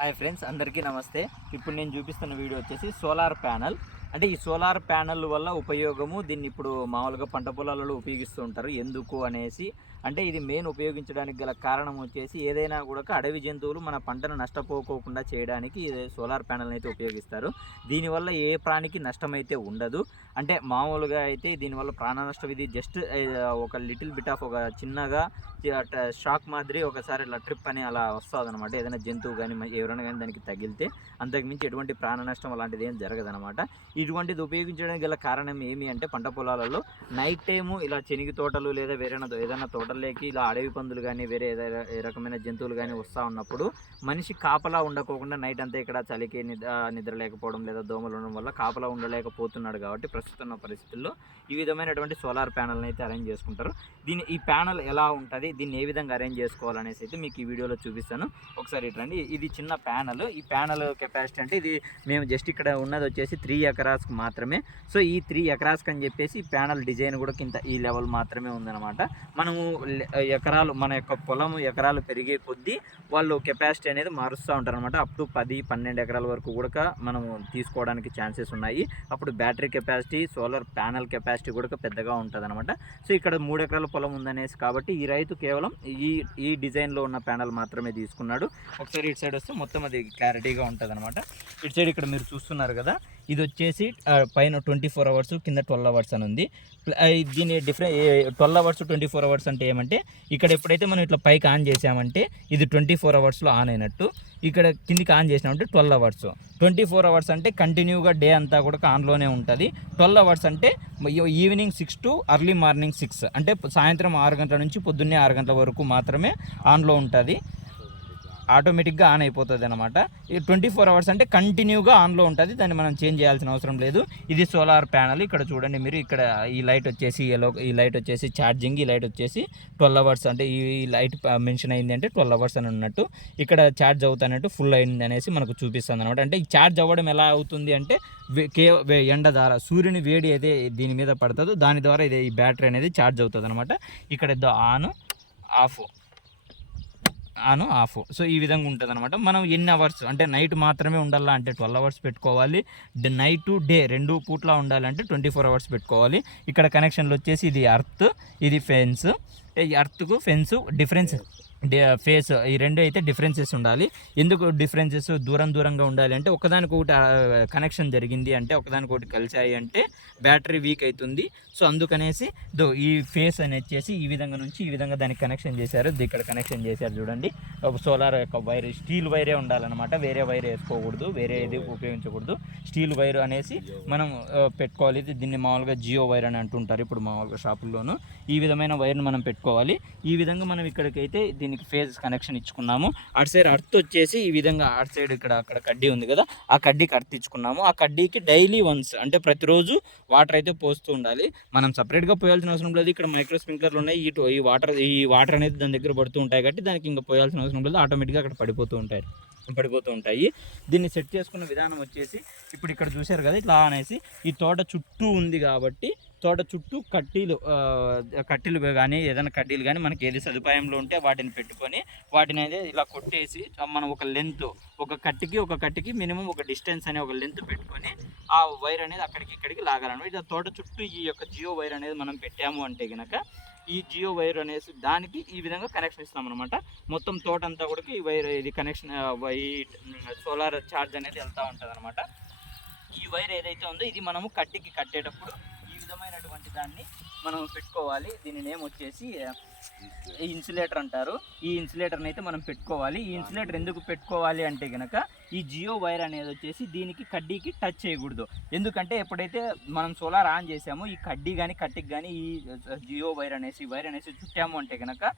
Hi friends అందరికీ నమస్తే. ఇప్పుడు నేను చూపిస్తున్న వీడియో వచ్చేసి సోలార్ ప్యానల్. అంటే ఈ సోలార్ ప్యానల్ వల్ల ఉపయోగము దీన్ని ఇప్పుడు మామూలుగా పంట పొలాలలో ఉపయోగిస్తూ ఉంటారు. ఎందుకు అనేసి అంటే ఇది మెయిన్ ఉపయోగించడానికి గల కారణం వచ్చేసి ఏదైనా కూడా అడవి జంతువులు మన పంటను నష్టపోకోకుండా చేయడానికి ఇది సోలార్ ప్యానల్ని అయితే ఉపయోగిస్తారు. దీనివల్ల ఏ ప్రాణికి నష్టమైతే ఉండదు. అంటే మామూలుగా అయితే దీనివల్ల ప్రాణ నష్టం ఇది జస్ట్ ఒక లిటిల్ బిట్ ఆఫ్ ఒక చిన్నగా షాక్ మాదిరి ఒకసారి ఇట్లా ట్రిప్ అని అలా వస్తుంది అనమాట ఏదైనా జంతువు కానీ ఎవరైనా కానీ దానికి తగిలితే అంతకుమించి ఎటువంటి ప్రాణ నష్టం అలాంటిది ఏం జరగదనమాట ఇటువంటిది ఉపయోగించడానికి గల కారణం ఏమి అంటే పంట పొలాలలో నైట్ టైము ఇలా చెనిగి తోటలు లేదా వేరే ఏదైనా తోటల్లోకి ఇలా అడవి పందులు కానీ వేరే ఏదైనా ఏ రకమైన జంతువులు కానీ వస్తూ ఉన్నప్పుడు మనిషి కాపలా ఉండకోకుండా నైట్ అంతా ఇక్కడ చలికి నిద్ర నిద్ర లేకపోవడం లేదా దోమలు ఉండడం వల్ల కాపలా ఉండలేకపోతున్నాడు కాబట్టి ప్రస్తుతం ఉన్న పరిస్థితుల్లో ఈ విధమైనటువంటి సోలార్ ప్యానల్ని అయితే అరేంజ్ చేసుకుంటారు. దీని ఈ ప్యానల్ ఎలా ఉంటుంది? దీన్ని ఏ విధంగా అరేంజ్ చేసుకోవాలనేసి అయితే మీకు ఈ వీడియోలో చూపిస్తాను. ఒకసారి ఇట్రండి ఇది చిన్న ప్యానల్ ఈ ప్యానల్ కెపాసిటీ అంటే ఇది మేము జస్ట్ ఇక్కడ ఉన్నది వచ్చేసి త్రీ ఎకరా ఎకరాస్కి మాత్రమే. సో ఈ త్రీ ఎకరాస్కి అని చెప్పేసి ప్యానల్ డిజైన్ కూడా కింద ఈ లెవెల్ మాత్రమే ఉందన్నమాట. మనము ఎకరాలు మన యొక్క పొలం ఎకరాలు పెరిగే కొద్దీ వాళ్ళు కెపాసిటీ అనేది మారుస్తూ ఉంటారు అనమాట అప్ టు పది పన్నెండు ఎకరాల వరకు కూడా మనము తీసుకోవడానికి ఛాన్సెస్ ఉన్నాయి. అప్పుడు battery capacity solar panel capacity కూడా పెద్దగా ఉంటుంది అనమాట సో ఇక్కడ మూడు ఎకరాల పొలం ఉందనేసి కాబట్టి ఈ రైతు కేవలం ఈ ఈ డిజైన్లో ఉన్న ప్యానల్ మాత్రమే తీసుకున్నాడు. ఒకసారి ఇటు సైడ్ వస్తే మొత్తం అది క్లారిటీగా ఉంటుంది అనమాట ఇటు సైడ్ ఇక్కడ మీరు చూస్తున్నారు కదా ఇది వచ్చేసి పైన ట్వంటీ ఫోర్ అవర్స్ కింద ట్వెల్వ్ అవర్స్ అని ఉంది. దీని different twelve hours twenty four hours అంటే ఏమంటే ఇక్కడ ఎప్పుడైతే మనం ఇట్లా పైకి ఆన్ చేసామంటే ఇది ట్వంటీ ఫోర్ అవర్స్లో ఆన్ అయినట్టు. ఇక్కడ కిందికి ఆన్ చేసినామంటే twelve hours. Twenty four hours అంటే కంటిన్యూగా డే అంతా కూడా ఆన్లోనే ఉంటుంది. ట్వెల్వ్ అవర్స్ అంటే evening six to early morning six. అంటే సాయంత్రం ఆరు గంటల నుంచి పొద్దున్నే ఆరు గంటల వరకు మాత్రమే ఆన్లో ఉంటుంది. ఆటోమేటిక్గా ఆన్ అయిపోతుంది అనమాట ఈ ట్వంటీ ఫోర్ అవర్స్ అంటే కంటిన్యూగా ఆన్లో ఉంటుంది దాన్ని మనం చేంజ్ చేయాల్సిన అవసరం లేదు. ఇది సోలార్ ప్యానల్ ఇక్కడ చూడండి మీరు ఇక్కడ ఈ లైట్ వచ్చేసి ఎలో ఈ లైట్ వచ్చేసి ఛార్జింగ్ ఈ లైట్ వచ్చేసి ట్వెల్వ్ అవర్స్ అంటే ఈ లైట్ మెన్షన్ అయింది అంటే ట్వెల్వ్ అవర్స్ అని ఉన్నట్టు ఇక్కడ ఛార్జ్ అవుతానట్టు ఫుల్ అయింది అనేసి మనకు చూపిస్తుంది అనమాట అంటే ఈ ఛార్జ్ అవ్వడం ఎలా అవుతుంది అంటే కే ఎండ ద్వారా సూర్యుని వేడి అయితే దీని మీద పడుతుందో దాని ద్వారా ఇది ఈ బ్యాటరీ అనేది ఛార్జ్ అవుతుంది అనమాట ఇక్కడ ఇద్దో on off. On off. So ఈ విధంగా ఉంటుంది అనమాట మనం ఎన్ని అవర్స్ అంటే నైట్ మాత్రమే ఉండాలా అంటే ట్వెల్వ్ అవర్స్ పెట్టుకోవాలి. నైట్ టు డే రెండు పూట్లా ఉండాలంటే ట్వంటీ ఫోర్ అవర్స్ పెట్టుకోవాలి. ఇక్కడ కనెక్షన్లు వచ్చేసి ఇది అర్త్ ఇది ఫెన్స్. ఈ అర్త్కు ఫెన్స్ డిఫరెన్స్. ఫేస్ ఈ రెండు అయితే డిఫరెన్సెస్ ఉండాలి. ఎందుకు డిఫరెన్సెస్ దూరం దూరంగా ఉండాలి అంటే ఒకదానికొకటి కనెక్షన్ జరిగింది అంటే ఒకదానికొకటి కలిసాయి అంటే బ్యాటరీ వీక్ అవుతుంది సో అందుకనేసి దో ఈ ఫేస్ అని వచ్చేసి ఈ విధంగా నుంచి ఈ విధంగా దానికి కనెక్షన్ చేశారు. ఇక్కడ కనెక్షన్ చేశారు చూడండి. సోలార్ యొక్క వైర్ స్టీల్ వైరే ఉండాలన్నమాట. వేరే వైర్ వేసుకోకూడదు వేరే ఇది ఉపయోగించకూడదు. స్టీల్ వైర్ అనేసి మనం పెట్టుకోవాలి. ఇది దీన్ని మామూలుగా జియో వైర్ అని అంటుంటారు ఇప్పుడు మామూలుగా షాపుల్లోనూ. ఈ విధమైన వైర్ని మనం పెట్టుకోవాలి. ఈ విధంగా మనం ఇక్కడికైతే దీనికి ఫేజ్ కనెక్షన్ ఇచ్చుకున్నాము. అటు సైడ్ అర్త్ వచ్చేసి ఈ విధంగా అటు సైడ్ ఇక్కడ అక్కడ కడ్డీ ఉంది కదా ఆ కడ్డీకి అర్త్ ఇచ్చుకున్నాము. ఆ కడ్డీకి డైలీ వన్స్ అంటే ప్రతిరోజు వాటర్ అయితే పోస్తూ ఉండాలి. మనం సపరేట్గా పోయాల్సిన అవసరం లేదు. ఇక్కడ మైక్రో స్ప్రింక్లర్లు ఉన్నాయి. ఈ ఈ వాటర్ ఈ వాటర్ అనేది దాని దగ్గర పడుతూ ఉంటాయి కాబట్టి దానికి ఇంకా పోయాల్సిన అవసరం లేదు ఆటోమేటిక్గా అక్కడ పడిపోతూ ఉంటాయి. పడిపోతూ ఉంటాయి. దీన్ని సెట్ చేసుకున్న విధానం వచ్చేసి ఇప్పుడు ఇక్కడ చూశారు కదా ఇట్లా అనేసి ఈ తోట చుట్టూ ఉంది కాబట్టి తోట చుట్టూ కట్టీలు కట్టీలు కానీ ఏదైనా కడ్డీలు కానీ మనకి ఏది సదుపాయంలో ఉంటే వాటిని పెట్టుకొని వాటిని అయితే ఇలా కొట్టేసి మనం ఒక లెంత్ ఒక కట్టికి ఒక కట్టికి మినిమం ఒక డిస్టెన్స్ అనే ఒక లెంత్ పెట్టుకొని ఆ వైర్ అనేది అక్కడికి ఇక్కడికి లాగాలను ఇది తోట చుట్టూ ఈ యొక్క జియో వైర్ అనేది మనం పెట్టాము అంటే కనుక ఈ జియో వైర్ అనేసి దానికి ఈ విధంగా కనెక్షన్ ఇస్తాం అనమాట మొత్తం తోట అంతా కూడా ఈ వైర్ ఇది కనెక్షన్ ఈ సోలార్ ఛార్జ్ అనేది వెళ్తూ ఉంటుంది అనమాట ఈ వైర్ ఏదైతే ఉందో ఇది మనము కట్టికి కట్టేటప్పుడు ఈ విధమైనటువంటి దాన్ని మనం పెట్టుకోవాలి. దీని నేమ్ వచ్చేసి ఇన్సులేటర్ అంటారు. ఈ ఇన్సులేటర్ని అయితే మనం పెట్టుకోవాలి. ఈ ఇన్సులేటర్ ఎందుకు పెట్టుకోవాలి అంటే గనక ఈ జియో వైర్ అనేది వచ్చేసి దీనికి కడ్డీకి టచ్ చేయకూడదు. ఎందుకంటే ఎప్పుడైతే మనం సోలార్ ఆన్ చేసామో ఈ కడ్డీ కానీ కట్టికి కానీ ఈ జియో వైర్ అనేసి వైర్ అనేసి చుట్టాము అంటే కనుక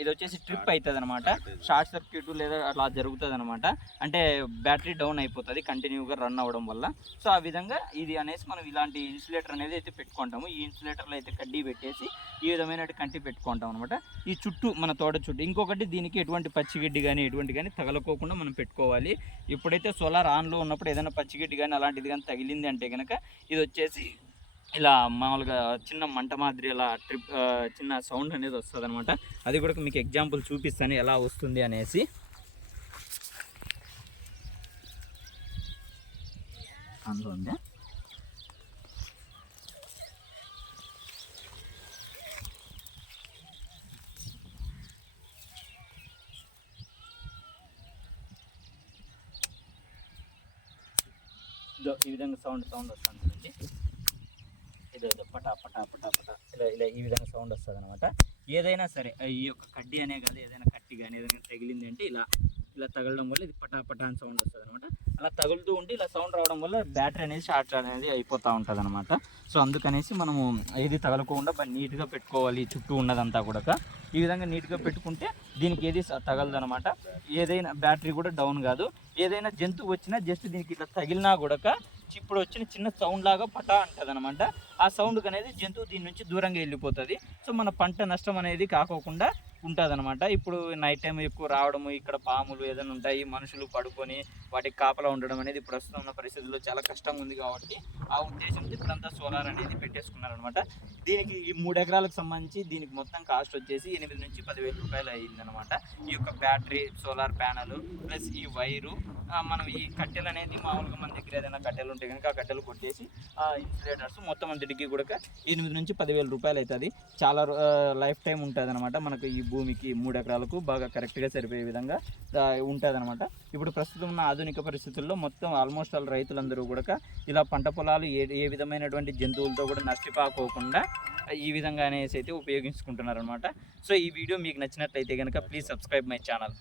ఇది వచ్చేసి ట్రిప్ అవుతుంది అనమాట షార్ట్ సర్క్యూట్ లేదా అలా జరుగుతుంది అనమాట అంటే బ్యాటరీ డౌన్ అయిపోతుంది కంటిన్యూగా రన్ అవ్వడం వల్ల. సో ఆ విధంగా ఇది అనేసి మనం ఇలాంటి ఇన్సులేటర్ అనేది అయితే పెట్టుకుంటాము. ఈ ఇన్సులేటర్లో అయితే కడ్డీ పెట్టేసి ఈ విధమైన కంటి పెట్టుకుంటాం అనమాట ఈ చుట్టూ మన తోట చుట్టూ ఇంకొకటి దీనికి ఎటువంటి పచ్చిగడ్డి కానీ ఎటువంటి కానీ తగలకోకుండా మనం పెట్టుకోవాలి. ఎప్పుడైతే సోలార్ ఆన్లో ఉన్నప్పుడు ఏదైనా పచ్చిగడ్డి కానీ అలాంటిది కానీ తగిలింది అంటే కనుక ఇది వచ్చేసి ఇలా మామూలుగా చిన్న మంట మాదిరి ఇలా ట్రిప్ చిన్న సౌండ్ అనేది వస్తుంది అనమాట అది కూడా మీకు ఎగ్జాంపుల్ చూపిస్తాను ఎలా వస్తుంది అనేసి. అందులో ఉందా? ఇదో ఈ విధంగా సౌండ్ సౌండ్ వస్తుంది చూడండి ఇదో ఇదో పటా పటా పటా పటా. ఇలా ఇలా ఈ విధంగా సౌండ్ వస్తుంది అనమాట ఏదైనా సరే ఈ యొక్క కడ్డీ అనే కాదు ఏదైనా కట్టి కానీ ఏదైనా తగిలింది అంటే ఇలా ఇలా తగలడం వల్ల ఇది పటా పటా అని సౌండ్ వస్తుంది అనమాట అలా తగులుతూ ఉంటే ఇలా సౌండ్ రావడం వల్ల బ్యాటరీ అనేది షార్ట్ అనేది అయిపోతూ ఉంటుంది అనమాట సో అందుకనేసి మనము ఏది తగలకుండా బాగా నీట్గా పెట్టుకోవాలి. చుట్టూ ఉన్నదంతా కూడా ఈ విధంగా నీట్గా పెట్టుకుంటే దీనికి ఏది తగలదు అనమాట ఏదైనా బ్యాటరీ కూడా డౌన్ కాదు. ఏదైనా జంతువు వచ్చినా జస్ట్ దీనికి ఇట్లా తగిలినా కూడా ఇప్పుడు వచ్చిన చిన్న సౌండ్ లాగా పటా అంటుంది అనమాట ఆ సౌండ్కి అనేది జంతువు దీని నుంచి దూరంగా వెళ్ళిపోతుంది. సో మన పంట నష్టం అనేది కాకోకుండా ఉంటుంది ఇప్పుడు నైట్ టైం ఎక్కువ రావడము ఇక్కడ పాములు ఏదైనా ఉంటాయి మనుషులు పడుకొని వాటికి కాపలా ఉండడం అనేది ప్రస్తుతం ఉన్న పరిస్థితుల్లో చాలా కష్టంగా ఉంది కాబట్టి ఆ ఉద్దేశంతో ఇప్పుడంతా సోలార్ అనేది పెట్టేసుకున్నారనమాట దీనికి ఈ మూడు ఎకరాలకు సంబంధించి దీనికి మొత్తం కాస్ట్ వచ్చేసి ఎనిమిది నుంచి పదివేల రూపాయలు అయ్యిందనమాట ఈ యొక్క బ్యాటరీ సోలార్ ప్యానల్ ప్లస్ ఈ వైరు మనం ఈ కట్టెలు అనేది మామూలుగా మన దగ్గర ఏదైనా కట్టెలు ఉంటే కనుక ఆ కట్టెలు కొట్టేసి ఆ ఇన్సులేటర్స్ మొత్తం అంతటికి కూడా ఎనిమిది నుంచి పదివేల రూపాయలు అవుతుంది. చాలా లైఫ్ టైం ఉంటుంది అనమాట మనకు ఈ భూమికి మూడు ఎకరాలకు బాగా కరెక్ట్గా సరిపోయే విధంగా ఉంటుంది అనమాట ఇప్పుడు ప్రస్తుతం ఉన్న ఆధునిక పరిస్థితుల్లో మొత్తం ఆల్మోస్ట్ ఆల్ రైతులందరూ కూడా ఇలా పంట పొలాలు ఏ ఏ విధమైనటువంటి జంతువులతో కూడా నష్టపోకోకుండా ఈ విధంగా అనేసి అయితే ఉపయోగించుకుంటున్నారు అనమాట సో ఈ వీడియో మీకు నచ్చినట్లయితే కనుక ప్లీజ్ సబ్స్క్రైబ్ మై ఛానల్